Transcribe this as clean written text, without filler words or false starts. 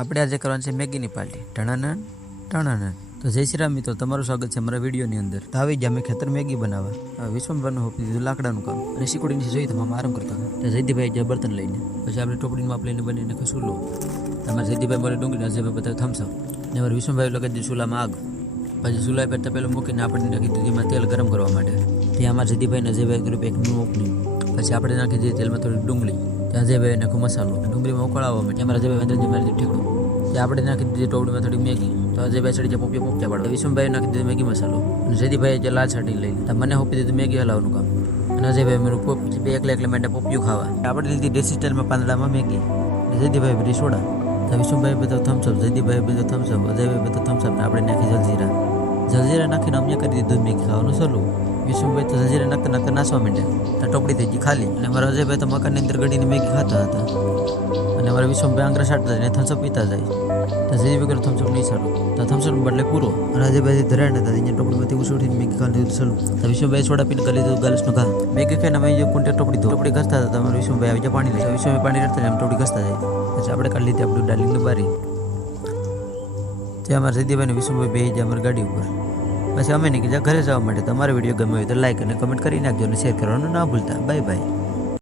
આપણે આજે કરવાની છે મેગીની પાર્ટી ટણાનન ટણાનન. તો જય શ્રી રામ મિત્રો, તમારું સ્વાગત છે અમારા વિડીયોની અંદર. તો આવી ગયા અમે ખેતર મેગી બનાવવા. વિશ્વમભાઈનું હોપી દીધું લાકડાનું કામ અને શીકુડી નીચે જોઈ તમે આરામ કરતા હતા. તો જયદીભાઈ જ્યાં બર્તન લઈને પછી આપણે ટોપડીમાં માપ લઈને બનીને ખસુલો. તમારે જયદીભાઈ બોલે ડુંગળી, અજયભાઈ બધા થમ્સઅપ ને અમારે વિશ્વમભાઈ લગાવી દીધું ચૂલામાં આગ. પછી ચૂલા પર તપેલું મૂકીને આપણે નાખી દીધી એમાં તેલ ગરમ કરવા માટે. ત્યાં અમારા જયદીભાઈ ને અજયભાઈ ગ્રુપ એકનું ઓપનિંગ. પછી આપણે નાખી દીધી તેલમાં થોડી ડુંગળી, ત્યાં અજયભાઈ નાખો મસાલો, ડુંગળીમાં ઉકળાવવા માટે અમારા અજયભાઈ અંદરથી મારી દીધું ઠીકડું. ત્યાં આપણે નાખી દીધી ટોપડીમાં થોડી મેગી. તો અજયભાઈ ચડી જાય પોપિયા પાડો. વિશ્વમભાઈ નાખી દીધું મેગી મસાલો અને જયદીભાઈ જે લાલ છાટી લઈ તો મને હોપી દીધું મેગી હલાવવાનું કામ. અને અજયભાઈ મારું પોપી એકલા માટે પોપિયું ખાવા. આપણે લીધી દેશી સ્ટાઇલમાં પાંદડામાં મેગી. જયદીભાઈ બધી સોડા. તો વિશ્વમભાઈ બધો થમ્સઅપ, જયદીભાઈ બધો થમ્સઅપ, અજયભાઈ બધો થમ્સઅપ ને આપણે નાખી જલજીરા નાખીને અમને કરી દીધું મેગી ખાવાનું ચાલુ. વિશ્વભાઈ તો જલજીરા નાખતા નાસવા માંડ્યા. તો ટોપડી થઈ ગઈ ખાલી અને અમારા અજયભાઈ તો મકાનની અંદર ગળીને મેગી ખાતા હતા અને અમારા વિશ્વભાઈ આંગળા છાંટતા જાય ને થમ્સઅપ પીતા જાય. તો જયદીભાઈ વગર થમ્સઅપ નહીં સારું. તો થમ્સઅપ બદલે પૂરો અને અજયભાઈ ધરાડ હતા અહીંયા ટોપડીમાંથી ઉછળીને મેગી ખાવાનું દીધું ચાલુ. તો વિશ્વભાઈ સોડા પીને કરી લીધું ગાલસનું ઘા. મેગી ખાઈને અમે કોન્ટેક્ટ ટોપડી ઘસતા હતા. અમારા વિશ્વભાઈ આવી જાય પાણી લઈ. વિશ્વભાઈ પાણી રહેતા એમ ટોપડી ઘસતા જાય. પછી આપણે કાઢી લીધી આપણું ડાર્લિંગની બારી. ત્યાં અમારા જયદીભાઈને વિશ્વભાઈ બે જાય અમારી ગાડી ઉપર. પછી અમે નીકળી ઘરે જવા માટે. તમારો વિડીયો ગમ્યો હોય તો લાઈક અને કમેન્ટ કરી નાખજો અને શેર કરવાનું ના ભૂલતા. Bye bye.